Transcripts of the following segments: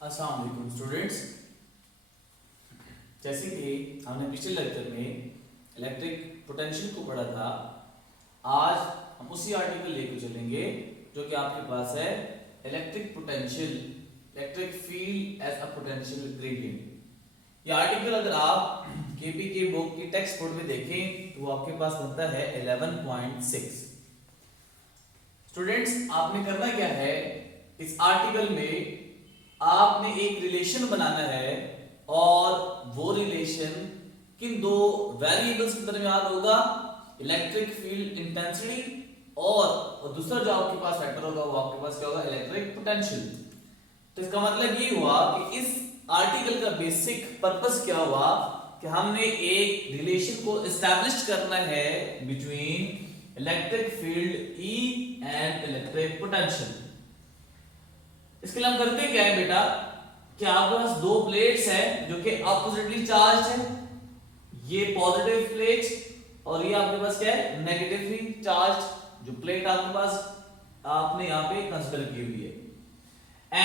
अस्सलाम वालेकुम स्टूडेंट्स। जैसे कि हमने पिछले लेक्चर में इलेक्ट्रिक पोटेंशियल को पढ़ा था, आज हम उसी आर्टिकल लेकर चलेंगे जो कि आपके पास है, electric potential, electric field as a potential gradient. ये आर्टिकल अगर आप केपी के बुक की टेक्स्ट बुक में देखें तो वो आपके पास बनता है 11.6। स्टूडेंट्स, आपने करना क्या है, इस आर्टिकल में आपने एक रिलेशन बनाना है और वो रिलेशन किन दो वेरिएबल्स के दरमियान होगा, इलेक्ट्रिक फील्ड इंटेंसिटी और दूसरा जो आपके पास फैक्टर होगा वो आपके पास क्या होगा, इलेक्ट्रिक पोटेंशियल। तो इसका मतलब ये हुआ कि इस आर्टिकल का बेसिक पर्पस क्या हुआ कि हमने एक रिलेशन को एस्टैब्लिश करना है between electric field E and electric potential. इसके लिए हम करते क्या है बेटा कि आपके पास दो प्लेट्स है जो कि अपोजिटली चार्ज है, ये पॉजिटिव प्लेट और ये आपके पास क्या है, नेगेटिवली चार्ज जो प्लेट आपके पास आपने यहाँ पे कंसीडर की हुई है।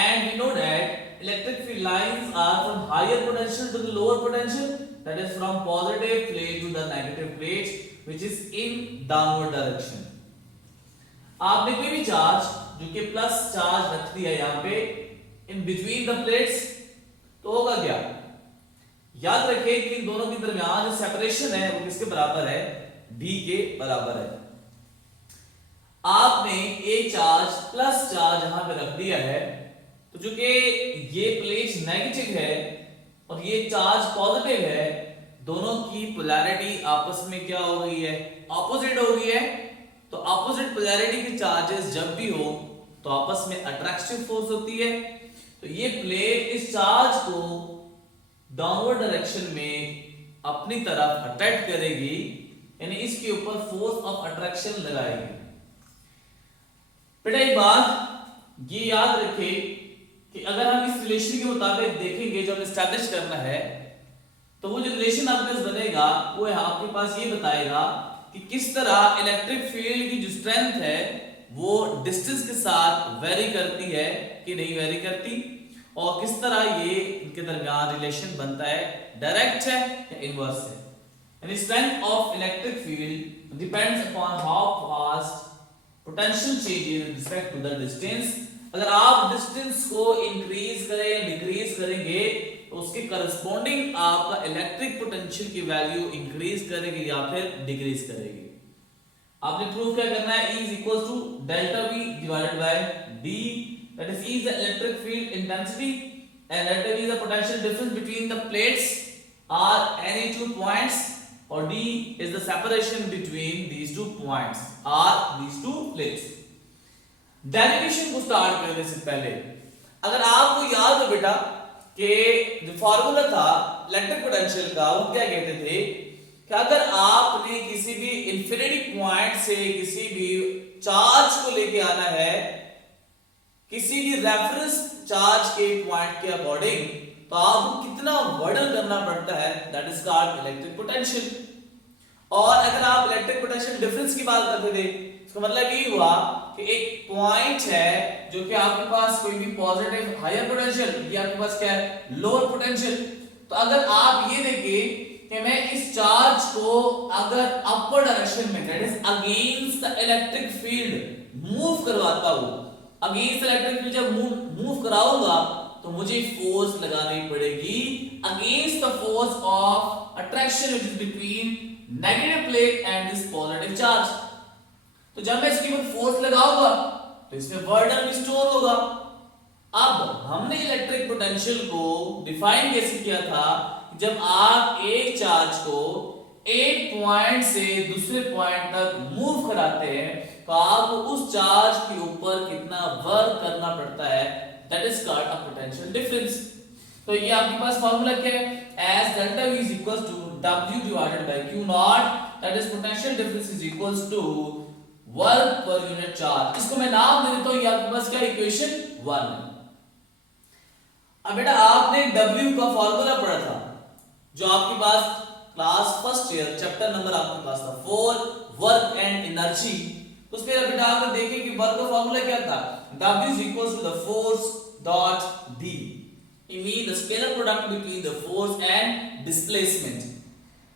And we know that electric field lines are from higher potential to the lower potential, that is from positive plate to the negative plate which is in downward direction. आपने कोई भी चार्ज जो कि plus charge रख दिया यहाँ पे in between the plates, तो होगा क्या, याद रखें कि इन दोनों के दरमियान जो सेपरेशन है वो किसके बराबर है, d के बराबर है। आपने एक चार्ज प्लस चार्ज यहां पे रख दिया है, तो जो कि ये प्लेट नेगेटिव है और ये चार्ज पॉजिटिव है, दोनों की पोलैरिटी आपस में क्या हो गई है, ऑपोजिट हो गई है। तो ऑपोजिट पोलैरिटी के चार्जेस जब भी हो तो आपस में अट्रैक्टिव फोर्स होती है। तो ये प्लेट इस चार्ज को डाउनवर्ड डायरेक्शन में अपनी तरफ अट्रैक्ट करेगी, यानी इसके ऊपर फोर्स ऑफ अट्रैक्शन लगाएगी। बेटा एक बात ये याद रखें कि अगर हम इस रिलेशन के मुताबिक देखेंगे जो हमें एस्टैब्लिश करना है, तो वो जो रिलेशन आपके पास बनेगा वो आपके पास ये बताएगा कि किस तरह इलेक्ट्रिक फील्ड की जो स्ट्रेंथ है वो डिस्टेंस के साथ वेरी करती है कि नहीं वेरी करती, और किस तरह ये इनके दरमियान रिलेशन बनता है, डायरेक्ट है या इनवर्स है। यानी strength of electric field depends upon how fast potential change in respect to the distance. अगर आप डिस्टेंस को इंक्रीज करें डिक्रीज करेंगे तो उसके करस्पॉन्डिंग आपका इलेक्ट्रिक पोटेंशियल की वैल्यू इंक्रीज करेगी या फिर डिक्रीज करेगी। आपने प्रूव क्या करना है, E is equals to delta V divided by D, that is E is the electric field intensity and delta V is the potential difference between the plates are any two points, or D is the separation between these two points are these two plates। Derivation को start करने से पहले अगर आपको याद हो बेटा कि जो फार्मूला था इलेक्ट्रिक पोटेंशियल का वो क्या कहते थे कि अगर आपने किसी भी इंफिनिटी पॉइंट से किसी भी चार्ज को लेके आना है किसी भी रेफरेंस चार्ज के पॉइंट के अकॉर्डिंग, तो आपको कितना वर्डन करना पड़ता है, that is called electric potential. और अगर आप इलेक्ट्रिक पोटेंशियल डिफरेंस की बात करते थे, इसका मतलब ये हुआ कि एक पॉइंट है जो कि आपके पास कोई भी पॉजिटिव हायर पोटेंशियल, ये आपके पास क्या है, लोअर पोटेंशियल। तो अगर आप ये देखें कि मैं इस चार्ज को अगर अपर डायरेक्शन में, that is against the electric field move करवाता हूं, अगेंस्ट इलेक्ट्रिक फील्ड जब मूव कराऊंगा तो मुझे फोर्स लगानी पड़ेगी against the force of attraction which is between negative plate and this positive charge. तो जब मैं इसके ऊपर फोर्स लगाऊंगा तो इसमें वर्डन भी स्टोर होगा। अब हमने इलेक्ट्रिक पोटेंशियल को डिफाइन कैसे किया था, जब आप एक चार्ज को एक पॉइंट से दूसरे पॉइंट तक मूव कराते हैं तो आपको उस चार्ज के ऊपर कितना वर्क करना पड़ता है, that is called a potential difference. तो ये आपके पास फार्मूला क्या है, as delta V is equals to W divided by Q naught, that is potential difference is equals to work per unit charge. इसको मैं नाम दे देता हूं, ये आपके पास क्या, इक्वेशन 1 है। अब बेटा आपने W का फार्मूला पढ़ा था जो आपके पास class first year chapter number आपके पास था 4 वर्क एंड एनर्जी। उसमें बेटा आप देखें कि वर्क का फार्मूला क्या था, W is equals to the force dot D। You mean the scalar product between the force and displacement.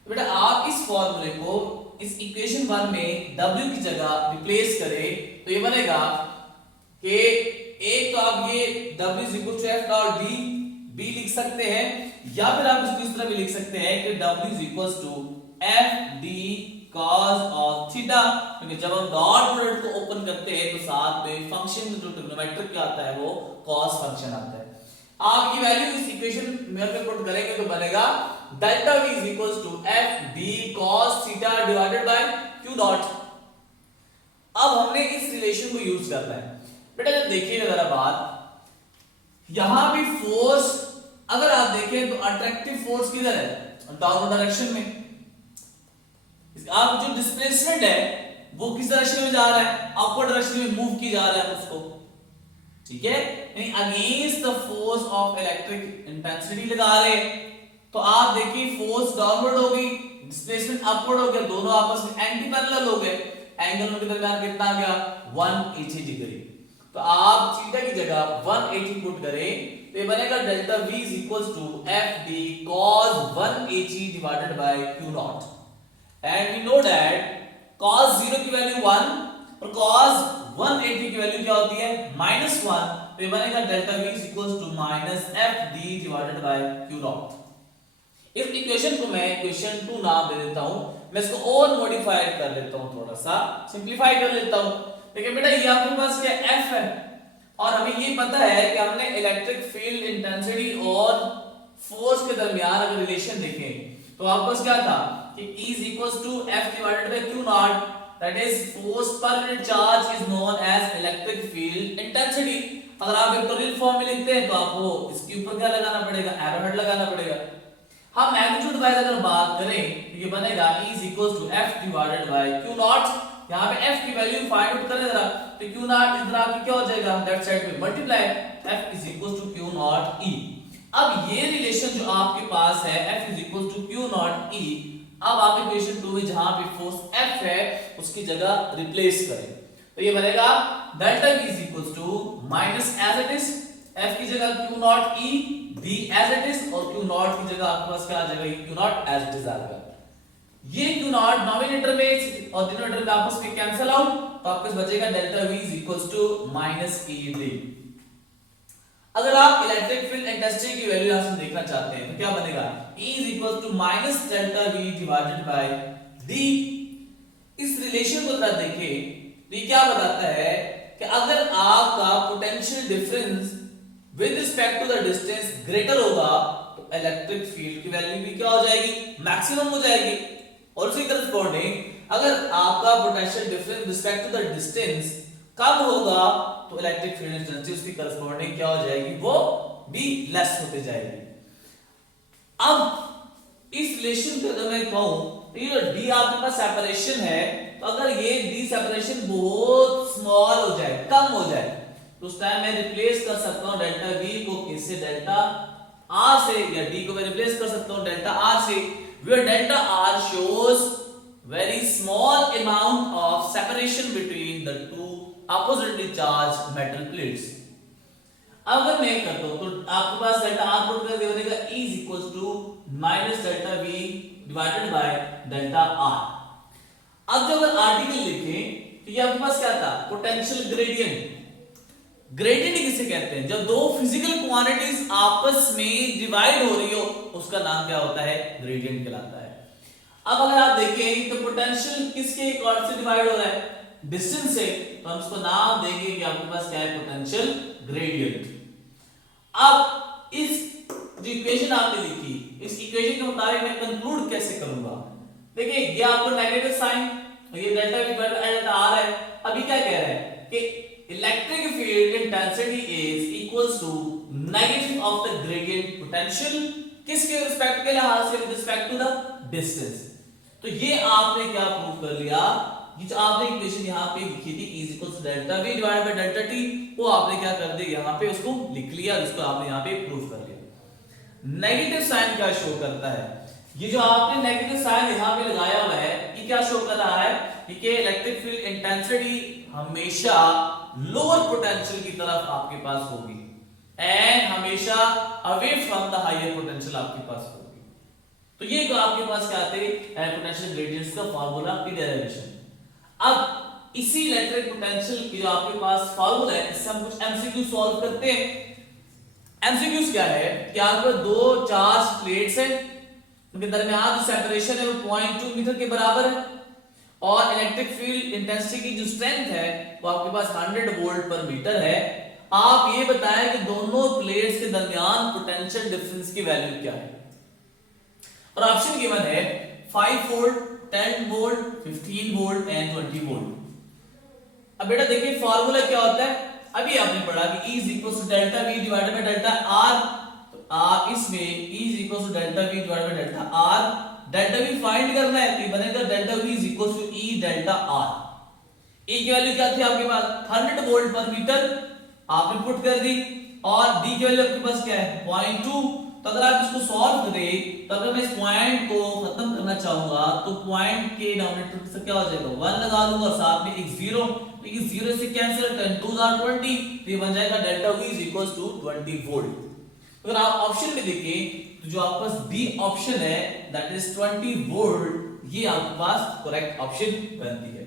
बेटा आप इस फॉर्मूले को इस इक्वेशन 1 में W की जगह रिप्लेस करें तो ये बनेगा कि एक तो आप ये W is equal to F dot D B लिख सकते हैं, या फिर आप इसको इस तरह भी लिख सकते हैं कि W is equal to F D cos of theta, क्योंकि जब हम डॉट प्रोडक्ट को ओपन करते हैं तो साथ में फंक्शन में जो ट्रिग्नोमेट्रिक क्या आता है वो cos फंक्शन आता है। आप ये वैल्यू इस इक्वेशन में अगर पुट करेंगे तो बनेगा delta v is equals to F D cos theta divided by q dot. अब हमने इस रिलेशन को यूज करना है। बेटा जब देखिए जरा बात, यहां भी फोर्स अगर आप देखें तो अट्रैक्टिव फोर्स किधर है, डाउनवर्ड डायरेक्शन में। आप जो डिस्प्लेसमेंट है वो किस डायरेक्शन में जा रहा है, अपवर्ड डायरेक्शन में मूव की जा रहा है उसको, ठीक है, यानी against the force of electric intensity लगा रहे हैं। तो आप देखिए फोर्स डाउनवर्ड हो गई, डिस्प्लेसमेंट अपवर्ड हो गया, दोनों आपस में एंटी पैरेलल हो गए, एंगल उनके दरमियान कितना आ गया 180 डिग्री। तो आप थीटा की जगह 180 पुट करें तो ये बनेगा delta v is equals to F D cos 180 divided by q naught, and we know that cos 0 की वैल्यू 1 और cos 180 की वैल्यू क्या होती है -1, तो ये बनेगा delta v is equals to minus F D divided by q naught. इस इक्वेशन को मैं इक्वेशन 2 नाम दे देता हूं, मैं इसको और मॉडिफाइड कर लेता हूं, थोड़ा सा सिंपलीफाई कर लेता हूं। देखिए बेटा ये आपके पास क्या f है और हमें ये पता है कि हमने इलेक्ट्रिक फील्ड इंटेंसिटी और फोर्स के दरमियान अगर रिलेशन देखें तो आपके पास क्या था कि E is equals to F divided by Q naught, that is force per unit charge is known as electric field intensity। अगर आप वेक्टोरियल फॉर्म में लिखते हैं तो आपको इसके ऊपर क्या लगाना पड़ेगा, एरो हेड लगाना पड़ेगा। हम मैग्नीट्यूड वाइज अगर बात करें तो ये बनेगा E is equals to F divided by Q naught। यहाँ पे F की वैल्यू फाइंड आउट करें जरा, तो Q naught इधर आके क्या हो जाएगा, दैट साइड पे multiply F is equals to Q naught E। अब ये रिलेशन जो आपके पास है F is equals to Q naught E, अब आप इक्वेशन 2 में जहां पे फोर्स F है उसकी जगह रिप्लेस करें तो ये बनेगा delta V is equals to minus as it is F की जगह Q naught E B as it is, और Q naught की जगह आपके पास क्या आ जाएगा, Q naught as it is आ जाएगा। ये Q naught डिनोमिनेटर में और डिनोमिनेटर में आपस में कैंसिल आउट, तो आपके पास बचेगा delta V is equals to minus ED। अगर आप इलेक्ट्रिक फील्ड इंटेंसिटी की वैल्यू यहां से देखना चाहते हैं तो क्या बनेगा, E is equals to minus delta V divided bye D। इस रिलेशन को जरा देखें तो ये क्या बताता है कि अगर आपका potential difference with respect to the distance greater होगा तो इलेक्ट्रिक फील्ड की वैल्यू भी क्या हो जाएगी, मैक्सिमम हो जाएगी। और उसी करस्पॉन्डिंग अगर आपका potential difference respect to the distance कम होगा तो इलेक्ट्रिक फील्ड इंटेंसिटी उसकी करस्पॉन्डिंग क्या हो जाएगी, वो भी लेस होते जाएगी। अब इस रिलेशन को अगर मैं कहूं तो ये d आपके पास सेपरेशन है, तो अगर ये d सेपरेशन बहुत स्मॉल हो जाए, कम हो जाए, तो उस टाइम मैं रिप्लेस कर सकता हूं डेल्टा v को किससे, डेल्टा r से, या d को मैं रिप्लेस कर सकता हूं डेल्टा r से, where delta r shows very small amount of separation between the two oppositely charged metal plates। अगर मैं करता हूं तो आपके पास डेल्टा r पुट कर देगा E is equals to minus delta v divided by delta r। अब जब अगर आर्टिकल लिखें तो ये आपके पास क्या था, पोटेंशियल ग्रेडियंट। ग्रेडियंट किसे कहते हैं, जब दो फिजिकल क्वांटिटीज आपस में डिवाइड हो रही हो उसका नाम क्या होता है, ग्रेडियंट कहलाता है। अब अगर आप देखें तो पोटेंशियल किसके अकॉर्डिंग से डिवाइड हो रहा है, डिस्टेंस से, तो हम इसको नाम देंगे कि आपके पास क्या है, पोटेंशियल ग्रेडियंट। अब इस जो इक्वेशन आपने लिखी, इस इक्वेशन के मुताबिक मैं कंक्लूड कैसे करूंगा, देखिए ये आपको नेगेटिव साइन, ये delta v divided by delta r है। अभी क्या कह रहा है कि electric field intensity is equals to negative of the gradient potential, किसके रिस्पेक्ट के लिहाज से, with respect to the distance. तो ये आपने क्या प्रूव कर लिया, ये जो आपने इक्वेशन यहां पे लिखी थी E equals to delta v divided by delta t, वो आपने क्या कर दिया, यहां पे उसको लिख लिया, उसको आपने यहां पे प्रूव कर लिया। नेगेटिव साइन क्या शो करता है, ये जो आपने नेगेटिव साइन यहां पे लगाया हुआ है ये क्या शो कर रहा है कि इलेक्ट्रिक फील्ड इंटेंसिटी हमेशा लोअर पोटेंशियल की तरफ आपके पास होगी, एंड हमेशा away from the higher potential आपके पास होगी। तो ये तो आपके पास क्या आते हैं पोटेंशियल ग्रेडियंट्स का फार्मूला की डेरिवेशन। अब इसी इलेक्ट्रिक पोटेंशियल की जो आपके पास फार्मूला है इससे हम कुछ एमसीक्यू सॉल्व करते हैं। एमसीक्यूज क्या है कि आपको दो चार्ज प्लेट्स हैं, उनके दरमियान जो सेपरेशन है वो 0.2 मीटर के बराबर है और इलेक्ट्रिक फील्ड इंटेंसिटी की जो स्ट्रेंथ है वो आपके पास 100 वोल्ट पर मीटर है। आप ये बताएं कि दोनों प्लेट्स के दरमियान पोटेंशियल डिफरेंस की वैल्यू क्या है। और ऑप्शन गिवन है 5 volt, 10 volt, 15 volt and 20 volt. अब बेटा देखिए फार्मूला क्या होता है, अभी आपने पढ़ा कि E is equals to delta V divided by delta R। तो आप इसमें E is equals to delta V divided by delta R, delta V find करना है तो बनेगा delta V is equals to E delta R। E की value क्या थी आपके पास 100 वोल्ट पर मीटर आपने पुट कर दी और D की वैल्यू आपके पास क्या है 0.2। तो अगर आप इसको सॉल्व करें तो अगर मैं इस पॉइंट को खत्म करना चाहूंगा तो पॉइंट के डिनोमिनेटर से क्या हो जाएगा 1 लगा दूंगा और साथ में एक 0, तो ये 0 से कैंसिल 10 2 20, तो ये बन जाएगा delta V is equals to 20 volt. अगर आप ऑप्शन में देखें तो जो आपके पास बी ऑप्शन है दैट इज 20 वोल्ट, ये आपके पास करेक्ट ऑप्शन बनती है।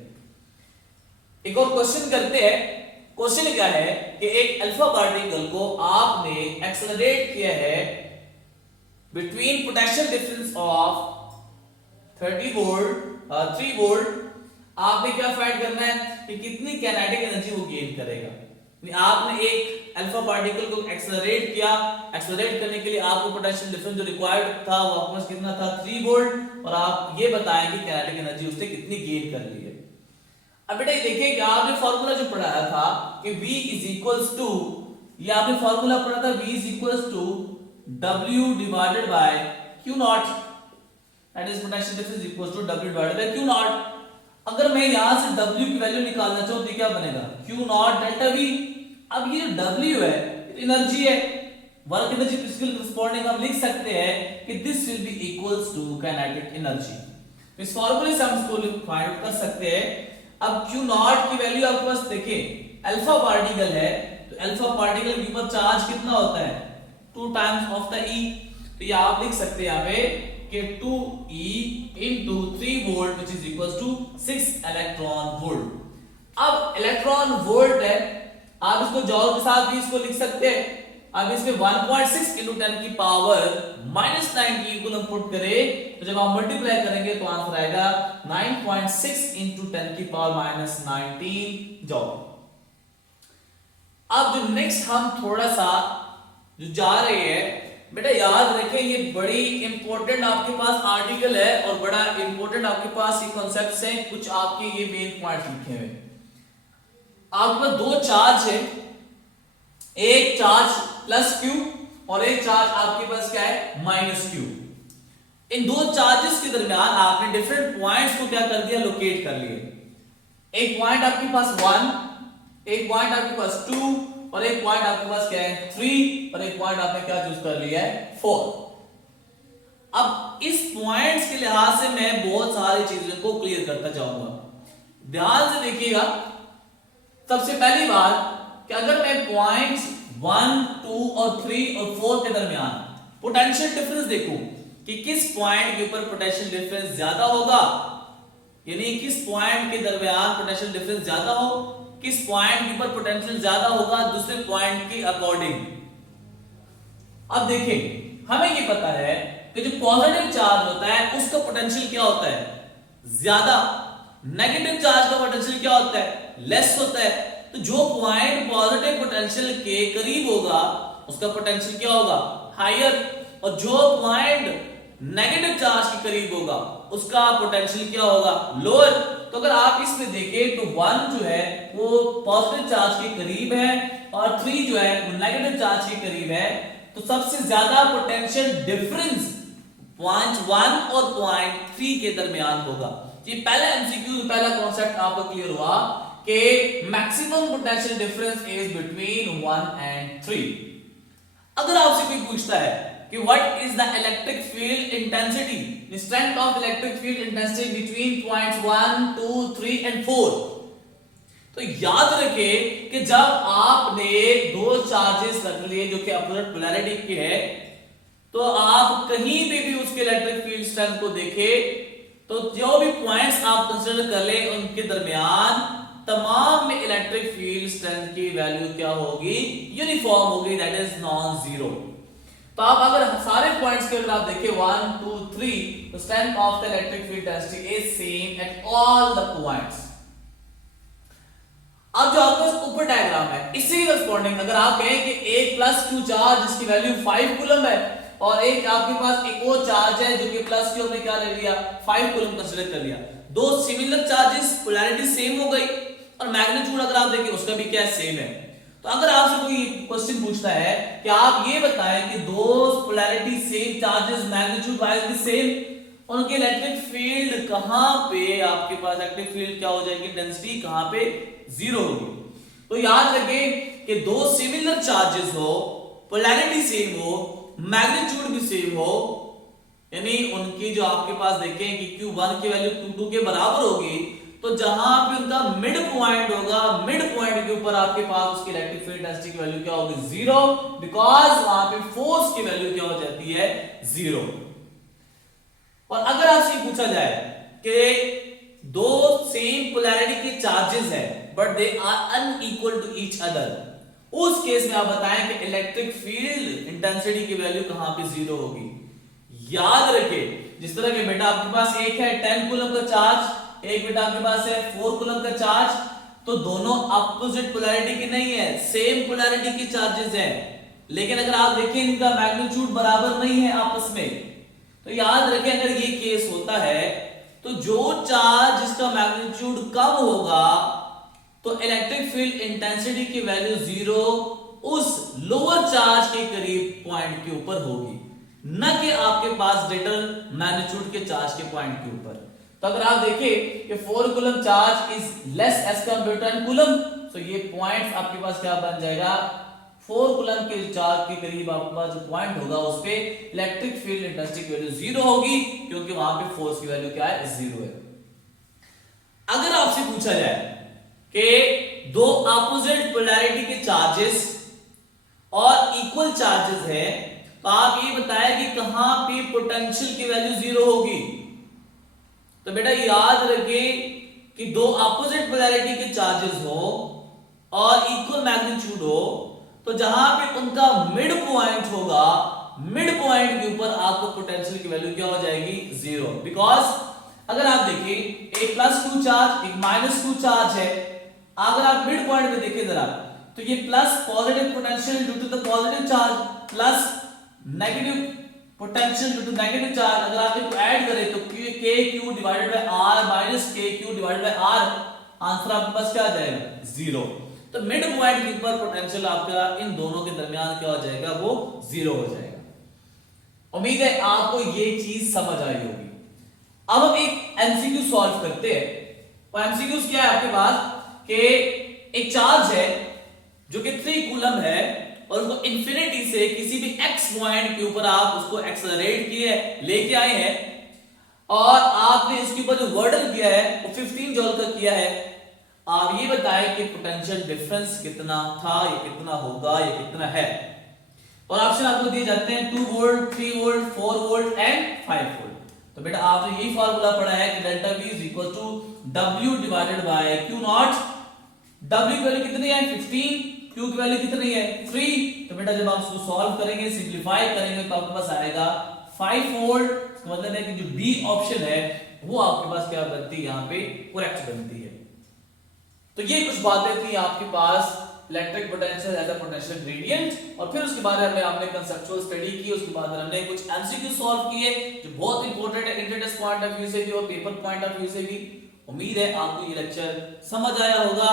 एक और क्वेश्चन करते हैं। क्वेश्चन क्या है कि एक अल्फा पार्टिकल को आपने एक्सेलरेट किया है between potential difference of 30 volt 3 volt. आपने क्या फाइंड करना है कि कितनी काइनेटिक एनर्जी वो गेन करेगा। आपने एक अल्फा पार्टिकल को एक्सेलरेट किया, एक्सेलरेट करने के लिए आपको पोटेंशियल डिफरेंस जो रिक्वायर्ड था वो आपके पास कितना था 3 वोल्ट और आप ये बताएं कि काइनेटिक एनर्जी उसने कितनी गेन कर ली है। अब बेटा देखिए कि आपने फार्मूला जो पढ़ाया था कि V is equals to, ये आपने फार्मूला पढ़ा था V is equals to W divided by Q naught, that is potential difference equals to W divided by Q naught। अगर मैं यहां से W की वैल्यू निकालना चाहूं तो क्या बनेगा Q naught डेल्टा V। अब ये जो W है एनर्जी है, वर्क एनर्जी फिजिकल करेस्पॉन्डिंग हम लिख सकते हैं कि this will be equals to kinetic energy. इस फार्मूले से हम इसको फाइंड आउट कर सकते हैं। अब Q naught की वैल्यू आपके पास देखें अल्फा पार्टिकल है तो अल्फा पार्टिकल के ऊपर चार्ज कितना होता है 2 times of the E। तो ये आप लिख सकते हैं यहाँ पे कि 2E into 3 volt which is equals to 6 electron volt। अब इलेक्ट्रॉन वोल्ट है, आप इसको जॉल के साथ भी इसको लिख सकते हैं। अब इसमें 1.6 into 10 की पावर -19 कूलम पुट करें तो जब आप मल्टीप्लाई करेंगे तो आंसर आएगा 9.6 into 10 की पावर -19 जॉल। अब जो नेक्स्ट हम थोड़ा सा जो जा रहे हैं बेटा याद रखें ये बड़ी इंपॉर्टेंट आपके पास आर्टिकल है और बड़ा इंपॉर्टेंट आपके पास ये कॉन्सेप्ट्स हैं, कुछ आपके ये मेन पॉइंट लिखे हुए। आपके पास दो चार्ज है, एक चार्ज प्लस Q और एक चार्ज आपके पास क्या है माइनस Q। इन दो चार्जेस के दरमियान आपने डिफरेंट पॉइंट्स को क्या कर दिया लोकेट कर लिए। एक पॉइंट आपके पास 1, एक पॉइंट आपके पास 2 और एक पॉइंट आपके पास क्या है 3 और एक पॉइंट आपने क्या चूज कर लिया है 4। अब इस पॉइंट्स के लिहाज से मैं बहुत सारी चीजों को क्लियर करता जाऊंगा, ध्यान से देखिएगा। सबसे पहली बात कि अगर मैं पॉइंट्स 1, 2 और 3 और 4 के दरमियान पोटेंशियल डिफरेंस देखूं कि किस पॉइंट के ऊपर पोटेंशियल डिफरेंस ज्यादा होगा, यानी किस पॉइंट के दरमियान पोटेंशियल डिफरेंस ज्यादा हो, किस पॉइंट के ऊपर पोटेंशियल ज्यादा होगा दूसरे पॉइंट के अकॉर्डिंग। अब देखें हमें ये पता है कि जो पॉजिटिव चार्ज होता है उसका पोटेंशियल क्या होता है ज्यादा, नेगेटिव चार्ज का पोटेंशियल क्या होता है लेस होता है। तो जो पॉइंट पॉजिटिव पोटेंशियल के करीब होगा उसका पोटेंशियल क्या होगा हायर, और जो पॉइंट नेगेटिव चार्ज के करीब होगा उसका पोटेंशियल क्या होगा लोअर। तो अगर आप इसमें देखें तो 1 जो है वो पॉजिटिव चार्ज के करीब है और 3 जो है वो नेगेटिव चार्ज के करीब है। तो सबसे ज्यादा पोटेंशियल डिफरेंस पॉइंट 1 और पॉइंट 3 के दरमियान होगा। ये पहला एमसीक्यू पहला कॉन्सेप्ट आपको क्लियर हुआ कि maximum potential difference is between 1 and 3। अगर आपसे कोई पूछता है कि what is the electric field intensity, the strength of electric field intensity between points 1, 2, 3 and 4, तो याद रखें कि जब आपने दो चार्जेस रख लिए जो कि अपोजिट पोलैरिटी के है, तो आप कहीं भी उसके इलेक्ट्रिक फील्ड स्ट्रेंथ को देखें तो जो भी पॉइंट्स आप कंसीडर कर ले उनके दरमियान तमाम में इलेक्ट्रिक फील्ड स्ट्रेंथ की वैल्यू क्या होगी, यूनिफॉर्म होगी, दैट इज नॉन जीरो। तो आप अगर सारे पॉइंट्स के अगर आप देखें 1 2 3, तो strength of the electric field density is same at all the points. अब जो आपके पास ऊपर डायग्राम है इसी करस्पॉन्डिंग अगर आप कहें कि एक प्लस क्यू चार्ज जिसकी वैल्यू 5 कूलम है और एक आपके पास एक और चार्ज है जो कि प्लस क्यू हमने क्या ले लिया 5 कूलम कंसीडर कर लिया, दो सिमिलर चार्जेस पोलैरिटी सेम हो गई और मैग्नीट्यूड अगर आप देखें उसका भी क्या सेम है। तो अगर आपसे कोई क्वेश्चन पूछता है कि आप ये बताएं कि दो polarity same charges magnitude wise भी सेम, उनके इलेक्ट्रिक फील्ड कहां पे आपके पास इलेक्ट्रिक फील्ड क्या हो जाएगी, डेंसिटी कहां पे जीरो होगी। तो याद रखें कि दो सिमिलर चार्जेस हो, पोलैरिटी सेम हो, मैग्नीट्यूड भी सेम हो, यानी उनकी जो आपके पास देखें कि Q1 की वैल्यू Q2 के बराबर होगी, तो जहां पे उनका मिड पॉइंट होगा, मिड पॉइंट के ऊपर आपके पास उसकी इलेक्ट्रिक फील्ड डेंसिटी की वैल्यू क्या होगी, जीरो, बिकॉज वहां पे फोर्स की वैल्यू क्या हो जाती है, जीरो। और अगर आपसे पूछा जाए कि दो सेम पोलैरिटी के चार्जेस है but they are unequal to each other, उस केस में आप बताएं कि इलेक्ट्रिक फील्ड इंटेंसिटी की वैल्यू कहां पे जीरो होगी। याद रखें जिस तरह के बेटा आपके पास एक है 10 कूलम का चार्ज, एक बेटा आपके पास है 4 कूलम का चार्ज, तो दोनों अपोजिट पोलैरिटी की नहीं है, सेम पोलैरिटी की चार्जेस हैं, लेकिन अगर आप देखें इनका मैग्नीट्यूड बराबर नहीं है आपस में। तो याद रखें अगर ये केस होता है तो जो चार्ज जिसका मैग्नीट्यूड कम होगा तो इलेक्ट्रिक फील्ड इंटेंसिटी की वैल्यू जीरो उस लोअर चार्ज के करीब पॉइंट के ऊपर होगी, न कि आपके पास ग्रेटर मैग्नीट्यूड के चार्ज के पॉइंट के ऊपर। तो अगर आप देखें कि 4 coulomb charge is less as compare to 10 coulomb, तो ये पॉइंट्स आपके पास क्या बन जाएगा, 4 कूलम के चार्ज के करीब आपके पास जो पॉइंट होगा उस पे इलेक्ट्रिक फील्ड इंटेंसिटी की वैल्यू जीरो होगी, क्योंकि वहां पे फोर्स की वैल्यू क्या है, जीरो है। अगर आपसे पूछा जाए कि दो अपोजिट पोलैरिटी के चार्जेस और इक्वल चार्जेस है, तो आप ये बताएं कि कहां पे पोटेंशियल की वैल्यू जीरो होगी। तो बेटा याद रखें कि दो अपोजिट पोलैरिटी के चार्जेस हो और इक्वल मैग्नीट्यूड हो, तो जहां पे उनका मिड पॉइंट होगा, मिड पॉइंट के ऊपर आपको पोटेंशियल की वैल्यू क्या हो जाएगी, जीरो। बिकॉज अगर आप देखिए एक +2 चार्ज एक -2 चार्ज है, अगर आप मिड पॉइंट पे देखें जरा तो ये plus positive potential due to the positive charge plus negative potential due to negative charge, अगर आप इनको ऐड करें तो KQ divided by R minus KQ divided by R, answer आपके पास क्या आ जाएगा, जीरो। तो मिड पॉइंट के ऊपर पोटेंशियल आपका इन दोनों के दरमियान क्या हो जाएगा, वो जीरो हो जाएगा। उम्मीद है आपको ये चीज समझ आई होगी। अब हम एक एमसीक्यू सॉल्व करते हैं। और एमसीक्यूज क्या है आपके पास कि एक चार्ज है जो कि 3 कूलम है और उसको इंफिनिटी से किसी भी x पॉइंट के ऊपर आप उसको एक्सेलरेट किए लेके आए हैं और आपने इसके ऊपर जो वर्डन किया है वो 15 जूल का किया है। आप ये बताएं कि पोटेंशियल डिफरेंस कितना था, ये कितना होगा, ये कितना है। और ऑप्शन आपको दिए जाते हैं 2 volt, 3 volt, 4 volt and 5 volt. तो बेटा आपने यही फार्मूला पढ़ा है कि delta V is equal to W divided by Q naught. W की वैल्यू कितनी है 15, Q की वैल्यू कितनी है 3। तो बेटा जब आप इसको सॉल्व करेंगे, सिंपलीफाई करेंगे तो आपके पास आएगा 5 वोल्ट। इसका मतलब है कि जो B ऑप्शन है वो आपके पास क्या बनती है, यहाँ पे करेक्ट बनती है। तो ये कुछ बातें थी आपके पास electric potential as a potential gradient, और फिर उसके बाद हमें आपने कंसेप्चुअल स्टडी की, उसके बाद हमने कुछ एमसीक्यू सॉल्व किए जो बहुत इंपॉर्टेंट है इंटरटेस्ट पॉइंट ऑफ व्यू से भी और पेपर पॉइंट ऑफ व्यू से भी। उम्मीद है आपको ये लेक्चर समझ आया होगा।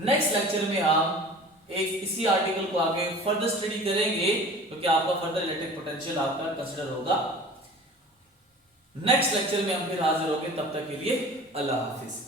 नेक्स्ट लेक्चर में हम एक इसी आर्टिकल को आगे फर्दर स्टडी करेंगे, क्योंकि आपका फर्दर इलेक्ट्रिक पोटेंशियल आपका कंसीडर होगा। नेक्स्ट लेक्चर में हम फिर हाजिर होंगे, तब तक के लिए अल्लाह हाफिज।